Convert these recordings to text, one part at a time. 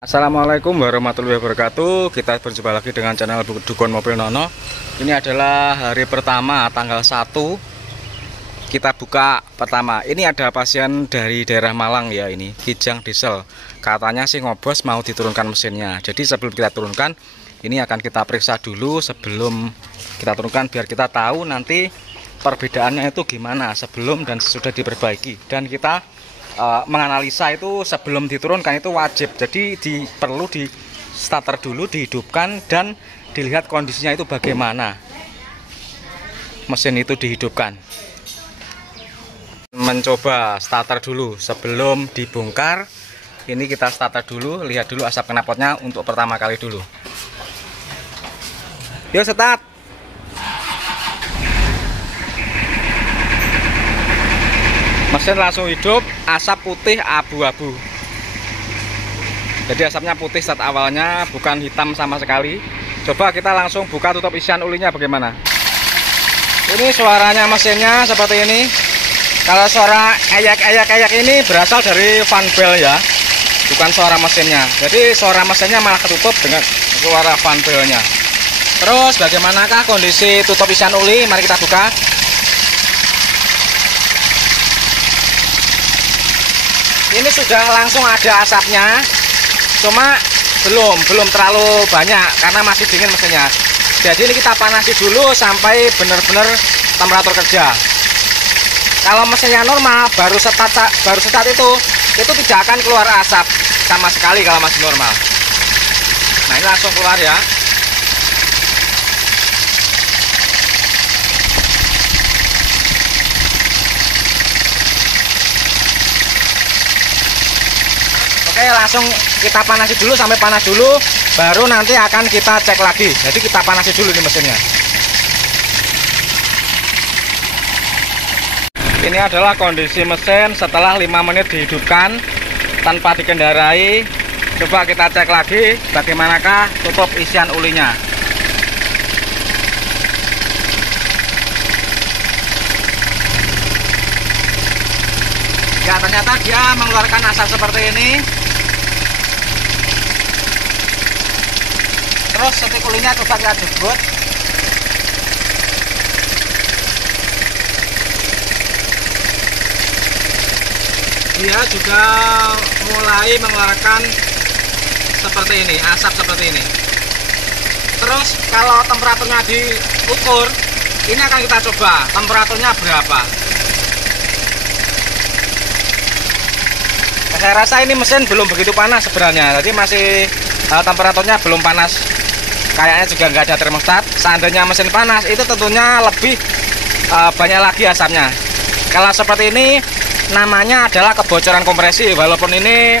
Assalamualaikum warahmatullahi wabarakatuh. Kita berjumpa lagi dengan channel Dukun Mobil Nono. Ini adalah hari pertama tanggal 1 kita buka pertama. Ini ada pasien dari daerah Malang ya, ini Kijang diesel. Katanya sih ngobos mau diturunkan mesinnya. Jadi sebelum kita turunkan, ini akan kita periksa dulu sebelum kita turunkan biar kita tahu nanti perbedaannya itu gimana sebelum dan sesudah diperbaiki. Dan kita menganalisa itu sebelum diturunkan itu wajib. Jadi perlu di starter dulu, dihidupkan dan dilihat kondisinya itu bagaimana mesin itu dihidupkan. Mencoba starter dulu sebelum dibongkar. Ini kita starter dulu, lihat dulu asap knalpotnya untuk pertama kali dulu. Yuk start. Mesin langsung hidup, asap putih abu-abu. Jadi asapnya putih saat awalnya, bukan hitam sama sekali. Coba kita langsung buka tutup isian ulinya bagaimana. Ini suaranya mesinnya seperti ini. Kalau suara ayak ini berasal dari fan bell ya, bukan suara mesinnya. Jadi suara mesinnya malah ketutup dengan suara fan bellnya. Terus bagaimanakah kondisi tutup isian uli? Mari kita buka. Ini sudah langsung ada asapnya, cuma belum terlalu banyak karena masih dingin mesinnya. Jadi ini kita panasi dulu sampai benar-benar temperatur kerja. Kalau mesinnya normal, baru start itu tidak akan keluar asap sama sekali kalau masih normal. Nah ini langsung keluar ya. Oke, langsung kita panasi dulu sampai panas dulu, baru nanti akan kita cek lagi. Jadi kita panasi dulu di mesinnya. Ini adalah kondisi mesin setelah 5 menit dihidupkan tanpa dikendarai. Coba kita cek lagi bagaimanakah tutup isian ulinya. Ya, ternyata dia mengeluarkan asap seperti ini. Terus setik ulinya coba kita jebut. Dia juga mulai mengeluarkan seperti ini, asap seperti ini. Terus kalau temperaturnya diukur, ini akan kita coba temperaturnya berapa. Saya rasa ini mesin belum begitu panas sebenarnya, jadi masih temperaturnya belum panas. Kayaknya juga nggak ada termostat. Seandainya mesin panas itu tentunya lebih banyak lagi asapnya. Kalau seperti ini namanya adalah kebocoran kompresi. Walaupun ini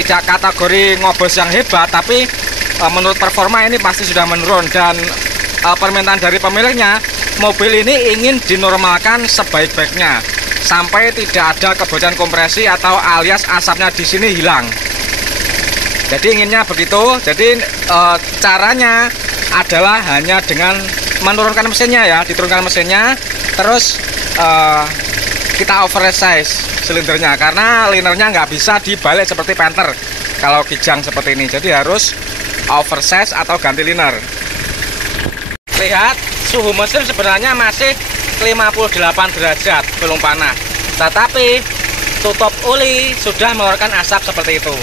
tidak kategori ngobos yang hebat, tapi menurut performa ini pasti sudah menurun. Dan permintaan dari pemiliknya, mobil ini ingin dinormalkan sebaik-baiknya sampai tidak ada kebocoran kompresi atau alias asapnya di sini hilang. Jadi inginnya begitu. Jadi caranya adalah hanya dengan menurunkan mesinnya ya, diturunkan mesinnya, terus kita oversize silindernya karena linernya nggak bisa dibalik seperti Panther kalau Kijang seperti ini. Jadi harus oversize atau ganti liner. Lihat suhu mesin sebenarnya masih 58 derajat, belum panas. Tetapi tutup uli sudah mengeluarkan asap seperti itu.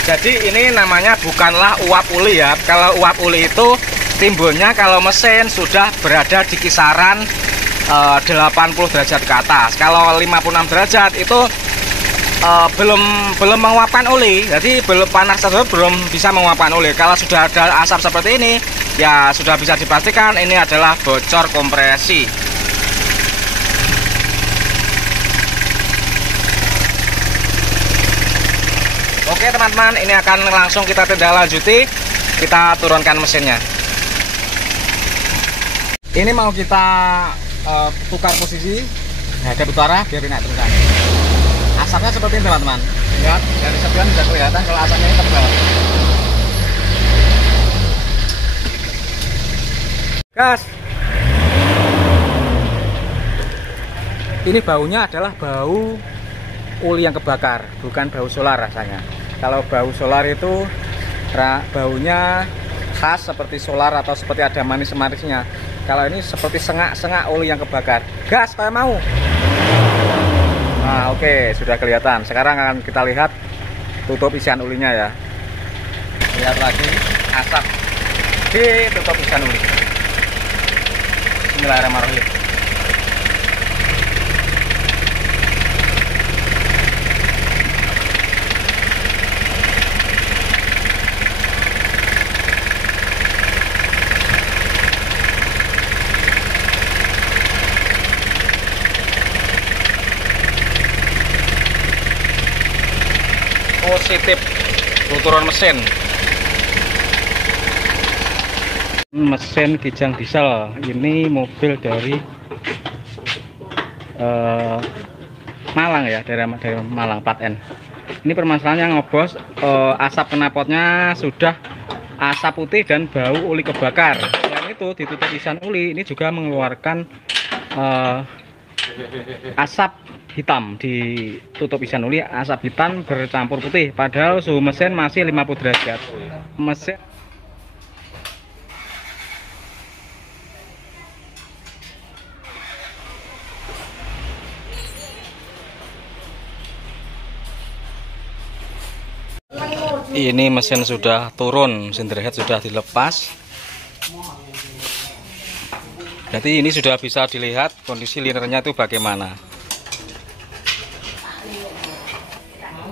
Jadi ini namanya bukanlah uap uli ya. Kalau uap uli itu timbulnya kalau mesin sudah berada di kisaran 80 derajat ke atas. Kalau 56 derajat itu belum menguapkan uli. Jadi belum panas tersebut belum bisa menguapkan uli. Kalau sudah ada asap seperti ini, ya sudah bisa dipastikan ini adalah bocor kompresi. Oke teman-teman, ini akan langsung kita tindak lanjuti. Kita turunkan mesinnya. Ini mau kita tukar posisi hadap utara biar naik terus. Asapnya seperti ini teman-teman. Lihat dari sebelah sudah kelihatan kalau asapnya ini tebal. Gas. Ini baunya adalah bau uli yang kebakar, bukan bau solar rasanya. Kalau bau solar itu baunya khas seperti solar atau seperti ada manis-manisnya. Kalau ini seperti sengak-sengak oli yang kebakar. Gas kayak mau. Nah, oke, sudah kelihatan. Sekarang akan kita lihat tutup isian ulinya ya. Lihat lagi asap di tutup isian uli. Bismillahirrahmanirrahim. Positif tuturan mesin Kijang diesel. Ini mobil dari Malang ya, dari Malang plat N. Ini permasalahannya ngobos, asap knalpotnya sudah asap putih dan bau oli kebakar. Selain itu ditutup isian oli ini juga mengeluarkan asap hitam. Di tutup isian oli asap hitam bercampur putih, padahal suhu mesin masih 50 derajat. Mesin ini mesin sudah turun, cylinder head sudah dilepas. Jadi ini sudah bisa dilihat kondisi linernya itu bagaimana.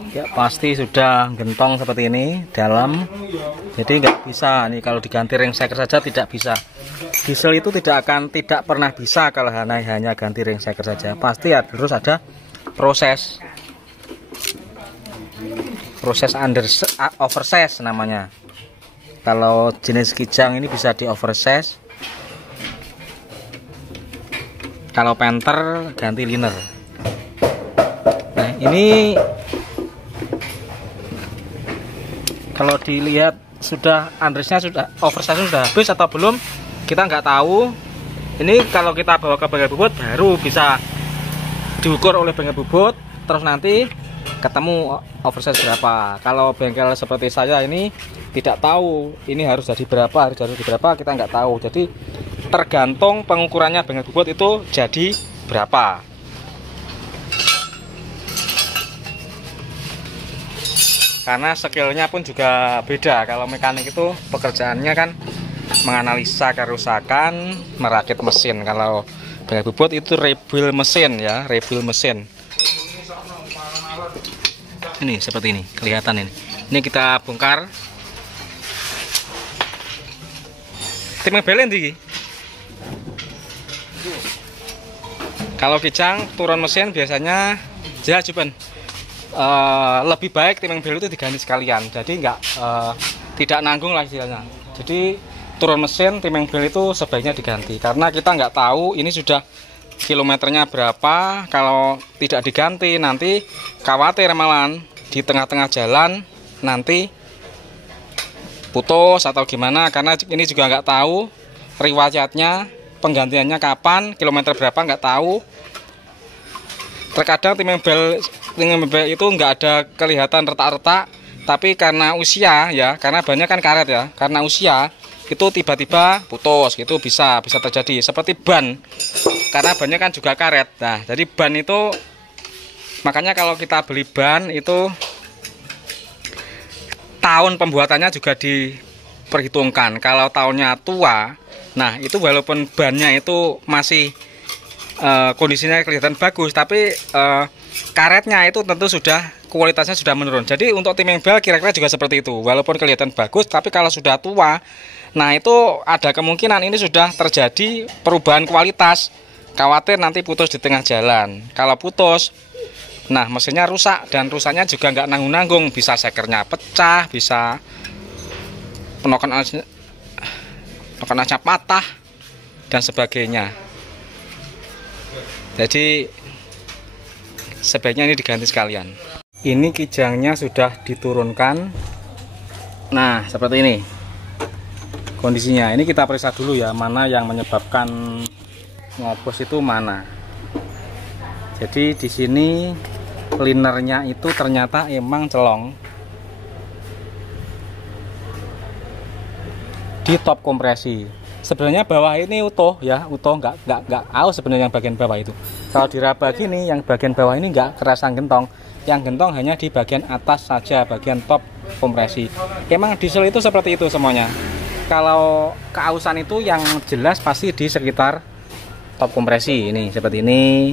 Ya pasti sudah gentong seperti ini dalam, jadi nggak bisa nih kalau diganti ring shaker saja, tidak bisa. Diesel itu tidak pernah bisa kalau hanya ganti ring shaker saja, pasti harus ada proses oversize namanya. Kalau jenis Kijang ini bisa di oversize, kalau Panther ganti liner. Nah ini kalau dilihat sudah undersnya sudah oversize sudah habis atau belum, kita nggak tahu. Ini kalau kita bawa ke bengkel bubut baru bisa diukur oleh bengkel bubut, terus nanti ketemu oversize berapa. Kalau bengkel seperti saya ini tidak tahu ini harus jadi berapa, kita nggak tahu. Jadi tergantung pengukurannya bengkel bubut itu jadi berapa. Karena skillnya pun juga beda. Kalau mekanik itu pekerjaannya kan menganalisa kerusakan, merakit mesin. Kalau bengkel bubut itu rebuild mesin ya, rebuild mesin. Ini seperti ini, kelihatan ini. Ini kita bongkar. Timnya belen tinggi. Kalau Kijang turun mesin biasanya jelas cuman lebih baik timing bel itu diganti sekalian, jadi tidak nanggung lah istilahnya. Jadi turun mesin timing bel itu sebaiknya diganti, karena kita nggak tahu ini sudah kilometernya berapa. Kalau tidak diganti nanti khawatir malahan di tengah-tengah jalan nanti putus atau gimana, karena ini juga nggak tahu riwayatnya, penggantiannya kapan, kilometer berapa nggak tahu. Terkadang timing bel itu nggak ada kelihatan retak-retak, tapi karena usia ya, karena banyak kan karet ya, karena usia itu tiba-tiba putus gitu, bisa terjadi. Seperti ban, karena banyak kan juga karet. Nah jadi ban itu, makanya kalau kita beli ban itu tahun pembuatannya juga diperhitungkan. Kalau tahunnya tua, nah itu walaupun bannya itu masih kondisinya kelihatan bagus, tapi karetnya itu tentu sudah kualitasnya sudah menurun. Jadi untuk timing bel kira-kira juga seperti itu, walaupun kelihatan bagus, tapi kalau sudah tua, nah itu ada kemungkinan ini sudah terjadi perubahan kualitas. Khawatir nanti putus di tengah jalan. Kalau putus, nah mesinnya rusak, dan rusaknya juga nggak nanggung-nanggung, bisa sekernya pecah, bisa penokan asnya patah dan sebagainya. Jadi sebaiknya ini diganti sekalian. Ini Kijangnya sudah diturunkan. Nah seperti ini kondisinya. Ini kita periksa dulu ya, mana yang menyebabkan ngopos itu mana. Jadi di sini linernya itu ternyata emang celong. di top kompresi. Sebenarnya bawah ini utuh ya, utuh nggak aus sebenarnya yang bagian bawah itu. Kalau diraba gini, yang bagian bawah ini nggak kerasa gentong. Yang gentong hanya di bagian atas saja, bagian top kompresi. Emang diesel itu seperti itu semuanya. Kalau keausan itu yang jelas pasti di sekitar top kompresi ini, seperti ini.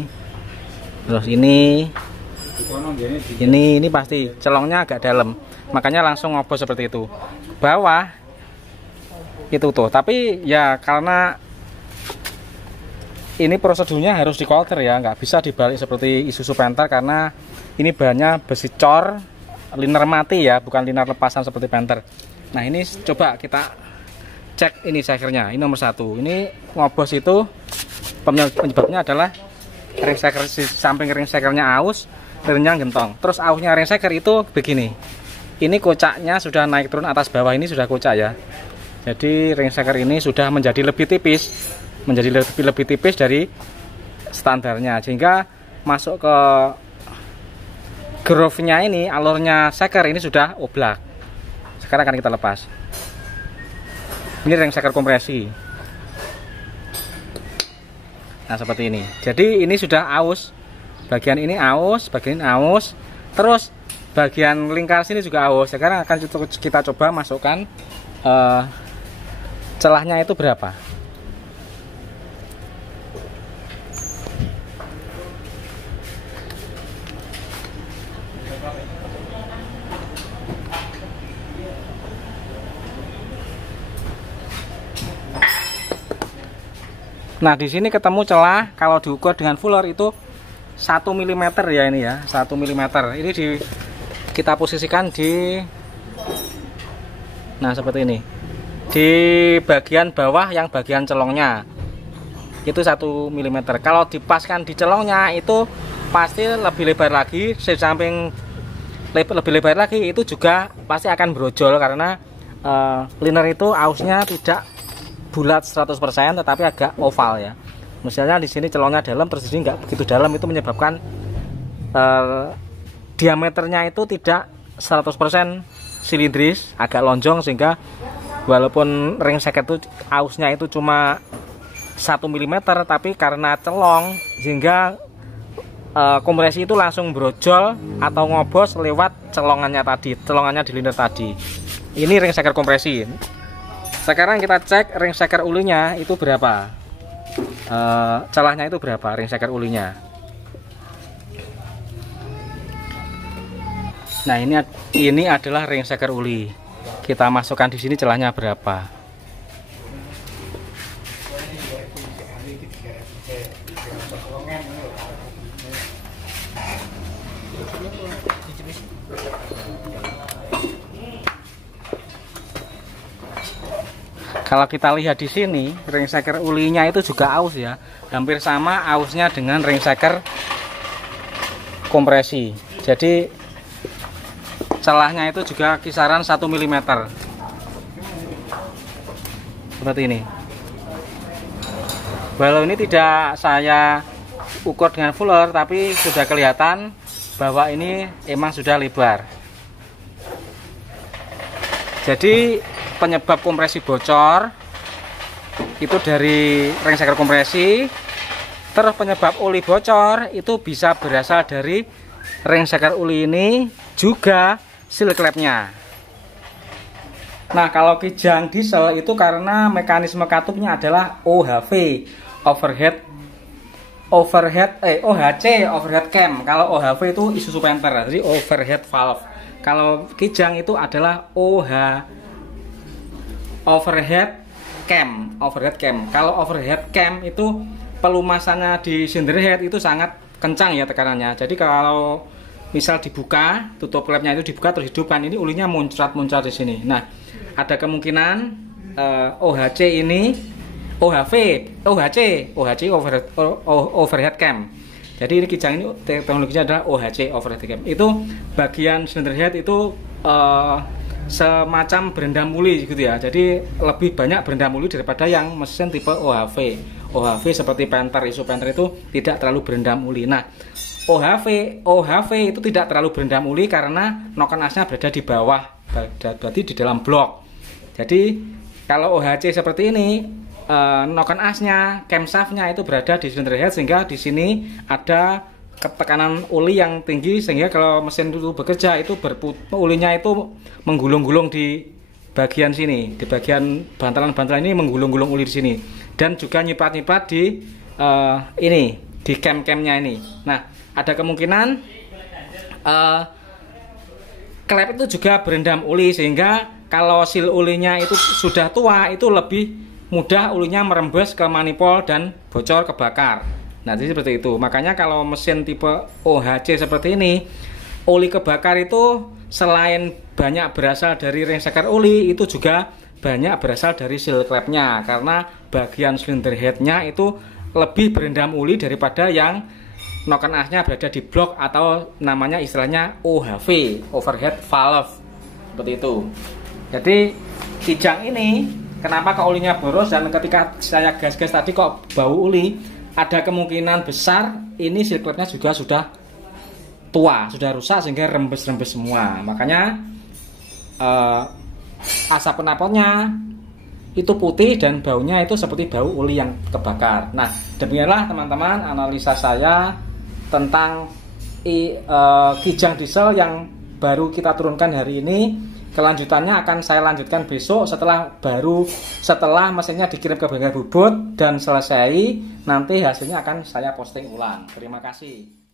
Terus ini pasti celongnya agak dalam, makanya langsung ngobos seperti itu. Bawah itu tuh, tapi ya karena ini prosedurnya harus di coulter ya, nggak bisa dibalik seperti Isuzu Panther karena ini bahannya besi cor, liner mati ya, bukan liner lepasan seperti Panther. Nah ini coba kita cek ini sekernya, ini nomor 1. Ini ngobos itu penyebabnya adalah ring seker, samping ring sekernya aus, ringnya gentong. Terus ausnya ring seker itu begini, ini kocaknya sudah naik turun atas bawah, ini sudah kocak ya. Jadi ring seker ini sudah menjadi lebih tipis, lebih tipis dari standarnya, sehingga masuk ke groove-nya ini, alurnya seker ini sudah oblak. Sekarang akan kita lepas. Ini ring seker kompresi. Nah seperti ini. Jadi ini sudah aus. Bagian ini aus, bagian ini aus. Terus bagian lingkar sini juga aus. Sekarang akan kita coba masukkan celahnya itu berapa. Nah di sini ketemu celah, kalau diukur dengan fuller itu 1 mm ya, ini ya 1 mm. Ini kita posisikan di, nah seperti ini, di bagian bawah yang bagian celongnya itu 1 mm. Kalau dipaskan di celongnya itu pasti lebih lebar lagi, di samping lebih lebar lagi itu juga pasti akan brojol karena liner itu ausnya tidak bulat 100% tetapi agak oval ya. Misalnya di sini celongnya dalam, terus di sini nggak begitu dalam, itu menyebabkan diameternya itu tidak 100% silindris, agak lonjong, sehingga walaupun ring seker itu ausnya itu cuma 1 mm, tapi karena celong sehingga kompresi itu langsung brojol atau ngobos lewat celongannya tadi, celongannya di liner tadi. Ini ring seker kompresi. Sekarang kita cek ring seker ulinya itu berapa, celahnya itu berapa ring seker ulinya. Nah ini adalah ring seker uli. Kita masukkan di sini celahnya berapa. Kalau kita lihat di sini, ring seker ulinya itu juga aus ya, hampir sama ausnya dengan ring seker kompresi. Jadi celahnya itu juga kisaran 1 mm. Seperti ini. Walau ini tidak saya ukur dengan fuller, tapi sudah kelihatan bahwa ini emang sudah lebar. Jadi penyebab kompresi bocor itu dari ring seker kompresi. Terus penyebab uli bocor itu bisa berasal dari ring seker uli ini, juga seal klepnya. Nah kalau kijang diesel itu karena mekanisme katupnya adalah OHV, OHC overhead cam. Kalau OHV itu Isuzu Panther, jadi overhead valve. Kalau kijang itu adalah overhead cam. Kalau overhead cam itu pelumasannya di cylinder head itu sangat kencang ya tekanannya. Jadi kalau misal dibuka, tutup klepnya itu dibuka terus hidupkan, ini ulinya muncrat di sini. Nah, ada kemungkinan OHC ini OHC overhead cam. Jadi ini kijang ini teknologinya adalah OHC overhead cam. Itu bagian cylinder head itu semacam berendam uli gitu ya. Jadi lebih banyak berendam uli daripada yang mesin tipe OHV. OHV seperti Panther, Isuzu Panther itu tidak terlalu berendam uli. Nah, OHV itu tidak terlalu berendam uli karena noken asnya berada di bawah, berarti di dalam blok. Jadi Kalau OHC seperti ini, noken asnya, camshaftnya itu berada di cylinder head, sehingga di sini ada tekanan uli yang tinggi, sehingga kalau mesin itu bekerja itu ulinya itu menggulung-gulung di bagian sini, di bagian bantalan-bantalan ini menggulung-gulung uli di sini, dan juga nyiprat-nyiprat di ini, di cam-camnya ini. Nah, ada kemungkinan klep itu juga berendam uli, sehingga kalau seal ulinya itu sudah tua, itu lebih mudah ulinya merembes ke manifold dan bocor kebakar. Nah, jadi seperti itu. Makanya kalau mesin tipe OHC seperti ini, uli kebakar itu selain banyak berasal dari ring seker uli, itu juga banyak berasal dari seal klepnya, karena bagian cylinder headnya itu lebih berendam uli daripada yang noken asnya berada di blok atau namanya istilahnya OHV, overhead valve, seperti itu. Jadi kijang ini kenapa kok ulinya boros, dan ketika saya gas-gas tadi kok bau uli, ada kemungkinan besar ini seal klepnya juga sudah tua, sudah rusak, sehingga rembes-rembes semua. Makanya asap knalpotnya itu putih dan baunya itu seperti bau uli yang kebakar. Nah, demikianlah teman-teman analisa saya tentang kijang diesel yang baru kita turunkan hari ini. Kelanjutannya akan saya lanjutkan besok setelah mesinnya dikirim ke bengkel bubut dan selesai, nanti hasilnya akan saya posting ulang. Terima kasih.